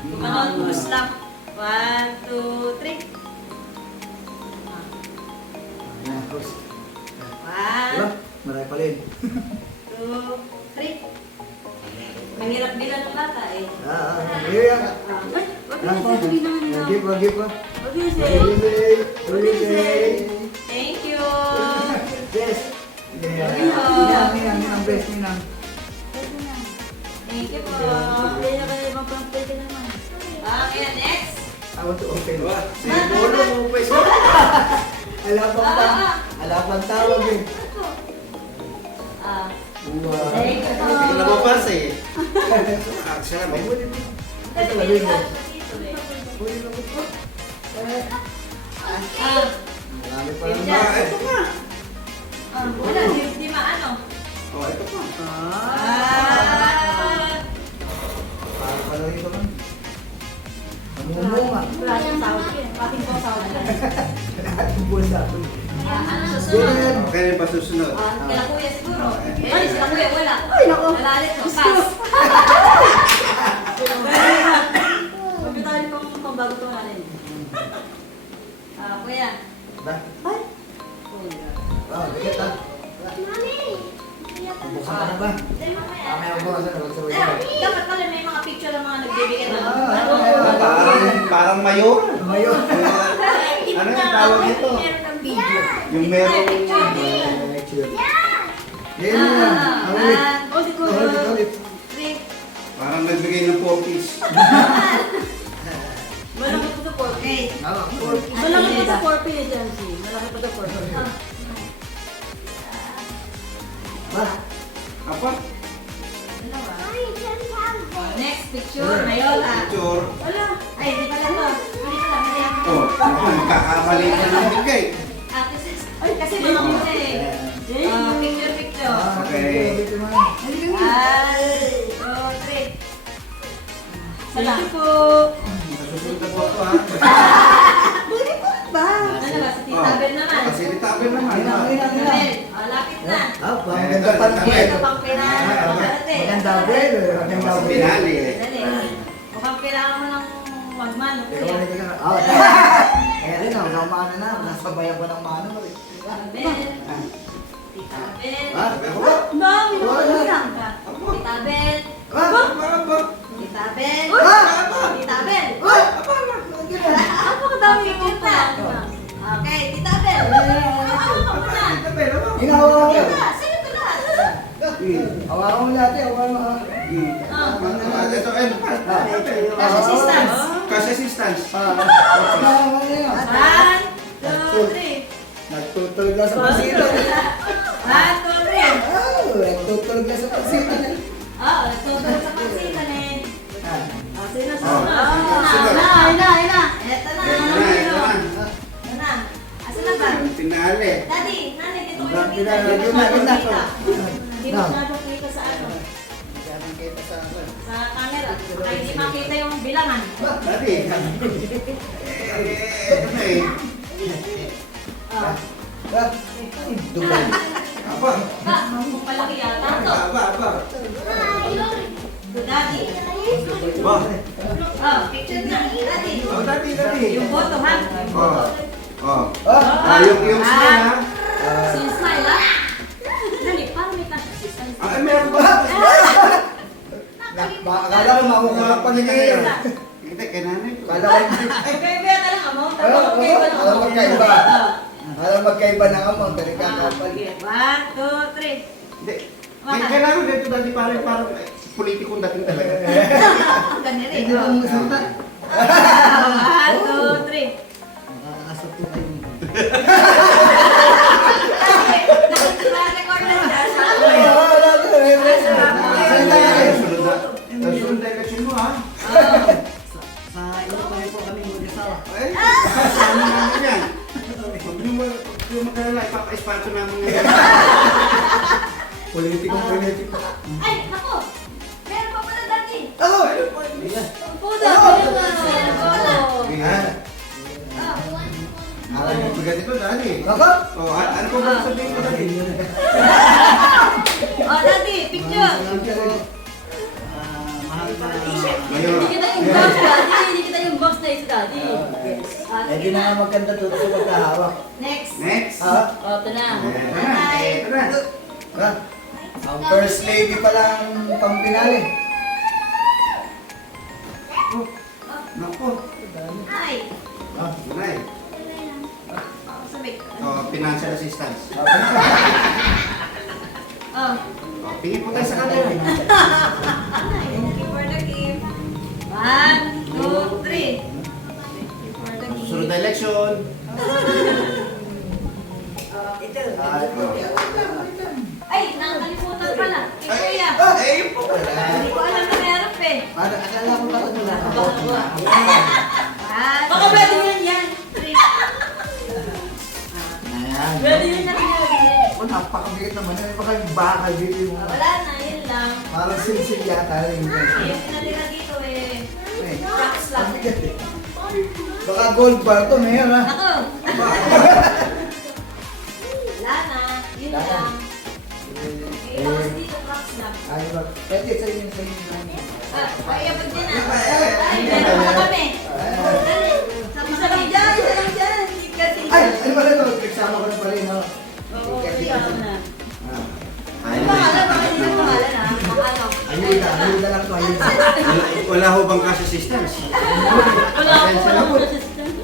Ano, push lang. 1, 2, 3. Ayan, push. 1, Diba? Marami pa rin. 2, 3. Mahirap bilang ng bata eh. Ayan. Ay, wag na sa sabi naman nila. Wagi pa. Wag na sa. Thank you. Yes. Yeah. Yeah. Yan ang best ninang. Thank you po. Kaya na kayo ibang pang-pwede naman. Ayan, next. I want to open. Siguro mo pa isa. Alapang tawag eh. Wow. Thank you po. Hindi ko nababas eh. Action naman. Ito ba yun? Pwede na po. Marami pa rin. Ito nga. Wala, di maano. Oh, ito pa. Para pala rin naman. Namumunga. Wala siyang sahod yun. Pating po sahod yun. Ating bulsa. Ano susunod? Yan. Okay, na pa susunod. Kila kuya siguro. Ay, sila kuya, wala. Ay, naku. Wala ulit, no? Pass. Magkatali pang pambago ito nga rin. Kuya. Ba? Ay! Bigat ha. Buksan ka na ba? May bukas na. Magsabay ka. Dapat pala may mga picture ng mga nagbibigay ng Parang mayor. Tumayo. Ano yung tawag dito? Meron ng video. Yung meron. Lecture. Yan yan. Ulit. Ulit ko Ulit, ulit. Parang nagbigay ng 40s. Malaki po ito 4P. Okay. Malaki po ito 4P eh, Jancy. Malaki po ito 4P. Ba? Apa? Next picture. Mayola. Picture. Wala. Ay, di pala to. Hindi pala. Mali ako. Oh, nagkakamali ka ng bigay. Ate sis. Ay, kasi mga muna eh. Picture, picture. Okay. Ay, 2, 3. Thank you po. Nasusunod na po ako ha. Ba? Ano ba? Si Tita Bel naman. Kasi retable naman. Bel. Lapit na. Maganda pa lang Ito eh. pang kailangan. Maganda bel. Maganda Mas bel. pinali eh. Dali. Mukhang kailangan mo ng magmano. Pero Kuya. ulit ka. Kaya rin ako, namana na. Nasabayan ko ng mano. Tita Bel. Tita Bel. Ako ba? Mami, Wala. lang. Tita Bel. Apa? Tita Bel. Apa? Tita Bel. Napakadami po Picture pa. na. Okay, Tita Bel. Ako ka muna. Hinawa ko. Tita, sino ito lahat? Hawakan mo natin. Hawakan mo. Ito, ano pa? Cash assistance. Cash assistance. Hawakan mo yan. 1, 2, 3. Nagtutulog lang sa pasito. 1, 2, 3. Nagtutulog lang sa pasito. Tutulog sa pansitanin. Sino Oh. susunod? Sunod. Ay na. Eto na. Ito na. Ito na. Asan na ba? Ang pinali. Daddy, nanay, dito ko Ang yung kita. pinali, Hindi yun mo na, yun na. kita. Hindi mo masyadong kita sa ano. Sa camera. Kaya hindi makita yung bilangan. Dati. Ito na eh. Dugal. Apa? Ba, kung palaki yata. Ito. Apa? Daddy. Ba? Picture na. Daddy. Oh, dati. Yung photo, ha? Yung photo. Oh. Yung smile ha? Si Smile, ha? Dali, parang may cash assistance. Meron ba? Akala ko makukulak pa ni Ngayon. Hindi, kay nanay. Akala ko Ay, kaya na lang amount. Magkaiba ng alam amount. magkaiba. Alam magkaiba ng amount. Dali ka kapal. Okay, 1, 2, 3. Hindi. Kailangan dito dati parang politikong dating talaga. Ganyan rin. Hindi mo masama. 1, 2, 3. Nakakasap ko kayo. Record na siya. Nasunod na eleksyon mo ha? Sa ilo pa rin po kami mag-asawa. Ay, kasama namin yan. Huwag niyo magkalala, ipapa-espanto namin ngayon. Politiko. Ay, nako! Meron pa pala dati. Ako! Puda, meron pa. Meron pa pala. Alam mo, bigat ito dati. Ako? Oh, ano ko ba sabihin ko dati? Oh, dati, picture. Mahal na. Mayor. Hindi kita yung box, daddy. Hindi kita yung box na isa, daddy. Eh, di na nga maganda to sa pagkahawak. Next. Next. Ah, O, ito na. Ito na. ah. Ang first lady pala ang pampinali. Oh, naku. Ay. Ah, Tunay. Sabik. Financial assistance. Oh. Pingi po tayo sa kanila. Thank you for the gift. 1, 2, 3. Thank you for the gift. Susunod na election. ah, Ay, nakalimutan pala. Kay Kuya. eh, po pala. Hindi ko alam na meron pa eh. Para akala ko bakit wala ka ba? Baka pwede yun yan. 3. Ayan. Pwede yun natin yan. Oh, napakabigat naman. Ano baka yung bakal dito yung... Wala na, yun lang. Parang silsil yata rin. Yung natira dito eh. Eh, Props lang. ang bigat eh. Baka gold bar to, Mayor ha? Ako. Wala na, yun Wala na. lang. Eh, ito kasi dito, props lang. Ay, ba? Pwede sa inyo, sa inyo. Kaya pag din ah. Ay, meron pa kami. Dali, sama Isa lang kami. dyan, isa lang dyan. Kasi. Ay, ano ba ito? Nagsama ko na pala yun, no? Oo, kaya ako na. Ah. Ang pangalan, baka hindi ang pangalan ah. Baka ano. Ayuda lang to, ayuda. Wala ho bang cash assistance? Wala ako, wala ako assistant.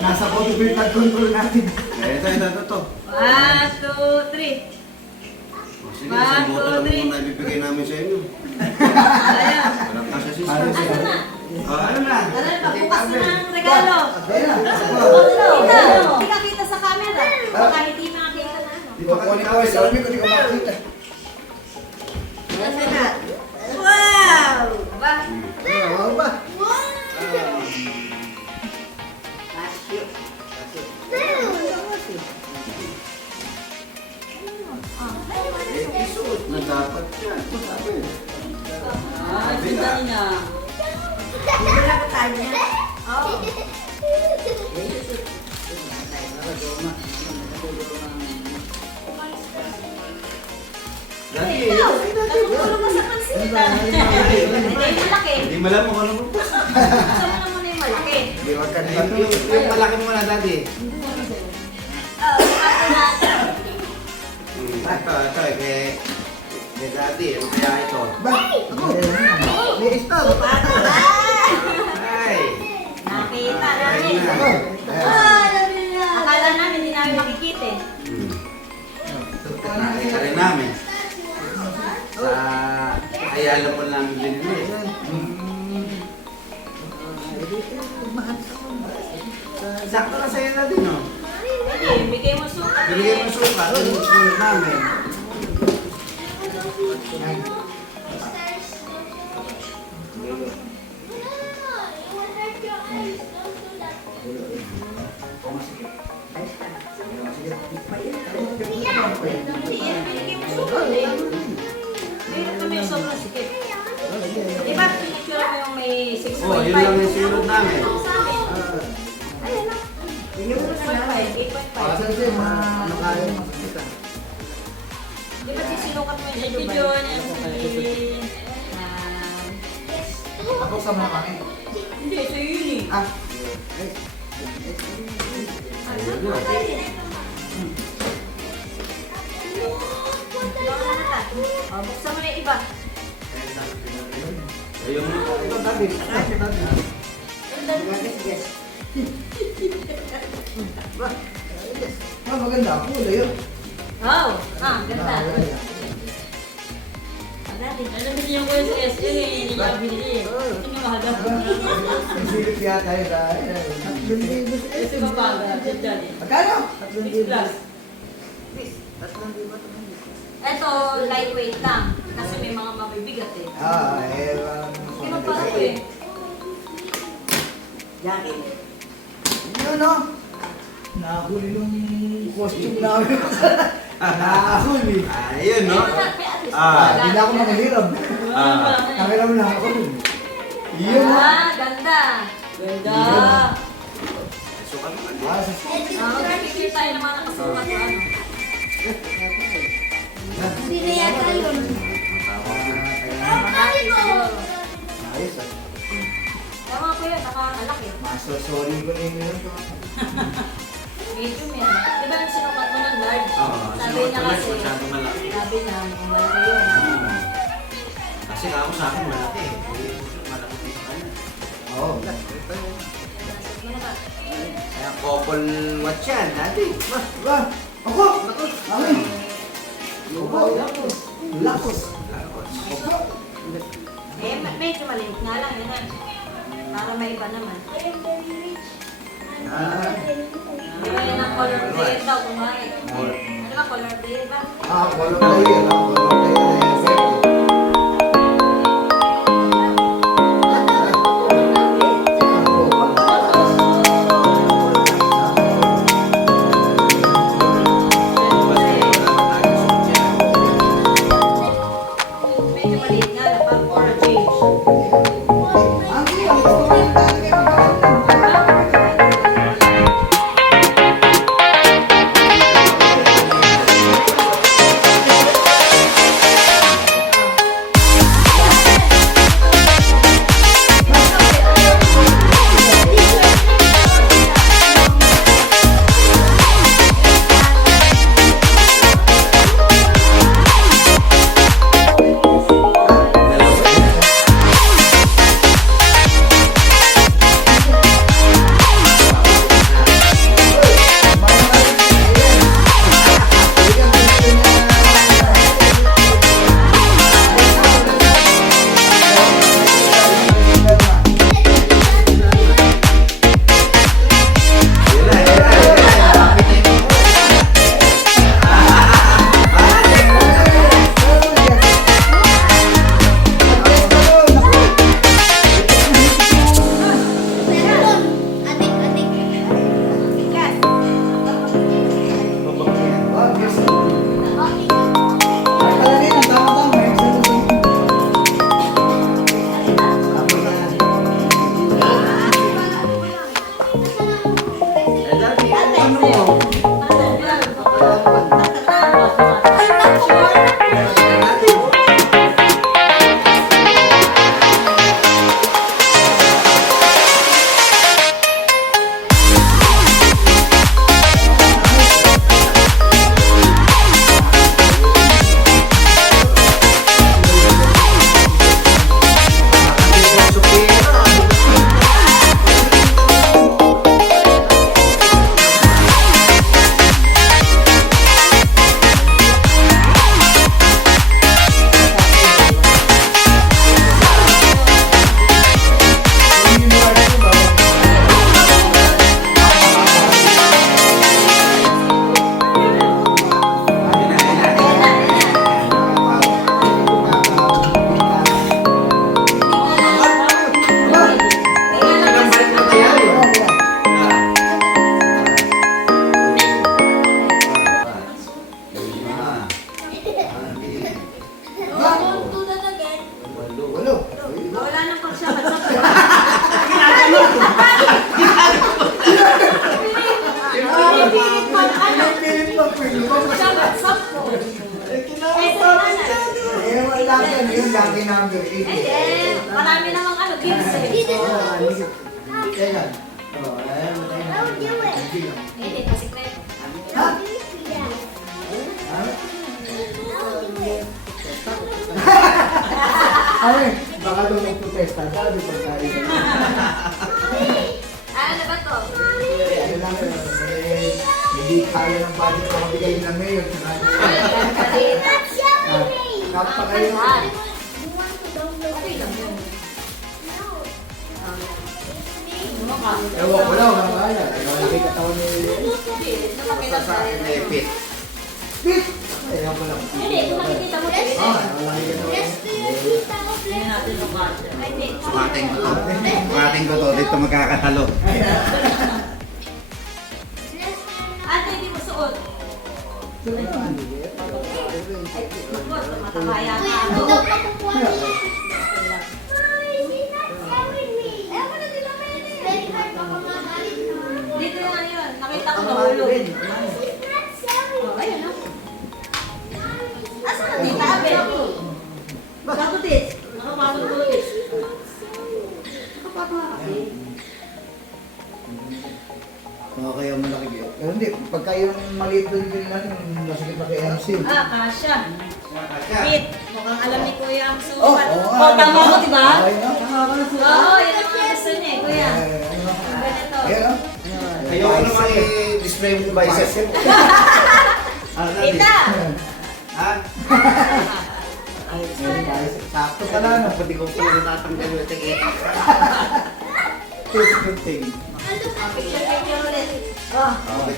Nasa body blood control natin. Ito. 1, 2, 3. Sige, isang boto lang muna ibibigay namin sa inyo. Ayan. Walang cash Ano assistance. Ano na? Ano na? Ano na? Bukas na ng regalo. Ayan na. Kita, hindi ka kita sa camera. Baka hindi makakita na ano. Dito ko ni Awes, alam ko di ko makakita. Nasa na? Wow! Ba? Ano ba? Isuot na dapat yan. Ah, ang ganda niya. Wala ko tayo niya. Oo. Dati, Ikaw, natutulog ka sa pansitan. Hindi yung malaki. hindi malam mo ano mo. Gusto mo na muna yung malaki. Di wag ka Yung malaki mo na dati. Ako na. Ito, kay dati. Ano kaya ito? Ba? Ako. May style. Ay! Nakita namin. Ako. Akala namin hindi namin makikita eh. Nakita rin namin. Sa ayala mo namin din ulit. Sakto na sa'yo na din, no? Hindi, bigay mo sukat. Binigay mo suka, ito yung sulit namin. Hindi yan, binigay mo sukat eh. Mayroon kami yung sobrang sikip. Diba, pinicture ko yung may 6.5. Oh, yun lang yung sinunod namin. Sa amin. Ayan na. 8.5. Para sa iyo, makakaya makakita. Di ba sinukat mo Thank yung you, John. MC. Ako sa mga kami. Hindi, sa'yo yun eh. Ah. Buksan mo na yung iba. Ayun. Ito tabi. Ito tabi. Ba? Ah, maganda. Kulay yun. Wow! Ganda. Alam mo niyo ko yung sa SM eh. Hindi niya binili eh. Hindi niya mahal daw. Ang silip yata yun dahil. 3,000 sa Kasi SM. mapaga. Daddy. Magkano? 6 plus. 3,000. Ito, lightweight lang. Kasi may mga mabibigat eh. Ah, eh. Kino pa ako eh. Yun, no? Nahuli yung costume namin. Nahuli. Ayun, no? Hindi na ako nakahirap. Nakiram lang ako. Yun, no? Ganda. Ganda. Suka naman. Ah, sa Mag-picture tayo ng mga nakasukat na ano. Hindi na yata yun. kalahati siguro. Ayos ah. Tama ko yun, nakakalaki. Sorry ko na yung meron ko. Medium yan. Di ba yung sinukat mo ng large? Oo, Sabi sinukat niya ko large, kasi, masyado malaki. sabi niya, malaki yun. Kasi ako sa akin malaki eh. Malaki din sa kanya. Oo. Kaya couple watch yan, dati. Ba? Ako! Amin! Ako! Lakos! Ako! Eh, medyo maliit nga lang yun. Para may iba naman. Ah, Di ba yan ang color player daw, kumari? Ano ba color player ba? color player. Color player. Medyo maliit nga lang, parang for a change. Ang gusto ko yung dati Wala nang pagsyabat sa Pinipilit pa na ano? Sabat-sapo. Wala ka yun, lagi number 8. Eh, marami namang ano, gifts eh. Kaya, ayaw mo tayo. Hindi, kasikreto. Ha? Ay, baka doon magprotesta. Sabi pa tayo. Ano ba to? Ano lang, hindi kaya ng budget na mabigay ng mayor. Napakayo. Okay lang yun. Ewan ko lang, mga kaya. Malaki katawan ni... Basta sa akin may fit. Pit! Ewan ko lang. Hindi, kung nakikita mo dito. Malaki katawan. Hindi natin lumayan. Ay, hindi. Sumating ko to. Sumating ko to. Dito magkakatalo. Ate, hindi mo suot. Ay, magkot, matabaya ka ako. Dito yung ano yun, nakita ko nahulog. Oh, ayun no? Asa na dito, Abe? Bakit tis? kaya malaki yun. Pero hindi, pagka yung maliit doon din natin, masakit na kay MC. Kasha. Kasya. Pit, mukhang alam ni Kuya ang Oh, sukat. Oh, tama ko, di ba? Okay, no? Tama ko na sukat. Oo, yan ang mga gusto niya, Kuya. Ano? Ganito. Ayan, no? Ayoko naman i-display mo yung bicep. Kita! Ha? Sakto pala, no? Pati ko pala natatanggal yung etiketa. It's good thing. Picture ulit.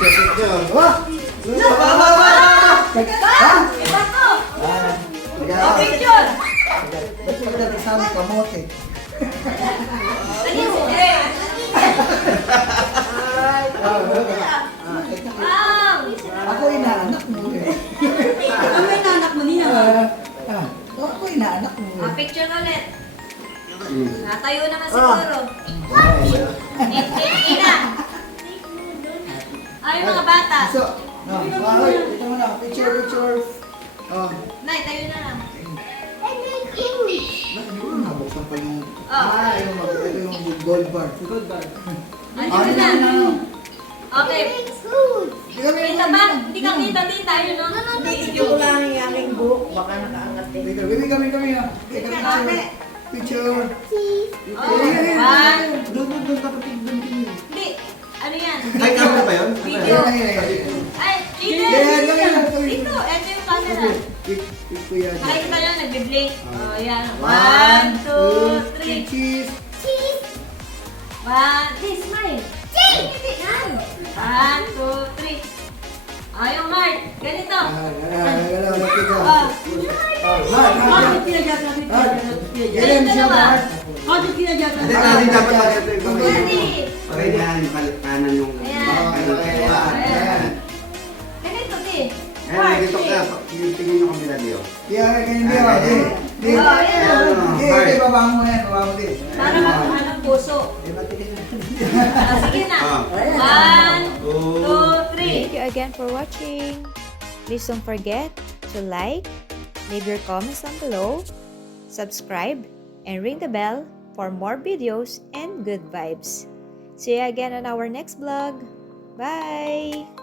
Picture. Wah! Ha? Iba ko! Ah, Picture! ba't pagdating sa amin, kamote? Ano eh? Wow! Ako inaanak mo eh. Ano yung anak mo niya? Ako inaanak mo eh. Picture ulit. Natayo naman siguro. Ina! Ay, mga bata. So, no, ito mo na, picture. Oh, Nay, tayo na lang. nabuksan pa yung, Oh. ito yung gold bar. Good bar. Ano na? Okay. Kita ba? Hindi ka kita din tayo, no? Video ko lang yung aking buhok, baka nakaangat din. Baby, kami na. Picture. Oh, one. Doon ka patigdan din. Hindi. Ano yan? Ay, camera ba yun? Video. Ay, dito. Yan. Dito. Ito yung camera. Kuya. Nakikita nyo, nagbe-blink. Oh, yan. 1, 2, 3. Cheese. Smile. Hindi yan. 1, 2, 3. Yung heart. Ganito. How did you get Yan siya ba? How did you get Hindi, natin dapat mag-apply ko kayo. Ready. Okay na, yung kanan yung... Ayan. Ayan. Ganito, di. Ayan, dito ka. Yung tingin yung kabila niyo. Yan, hindi ba? Hindi, baba mo yan. Baba mo din. Para magpahanap puso. Sige na. 1, 2, 3. Thank you again for watching. Please don't forget to like, leave your comments down below, subscribe, and ring the bell for more videos and good vibes. See you again on our next vlog. Bye!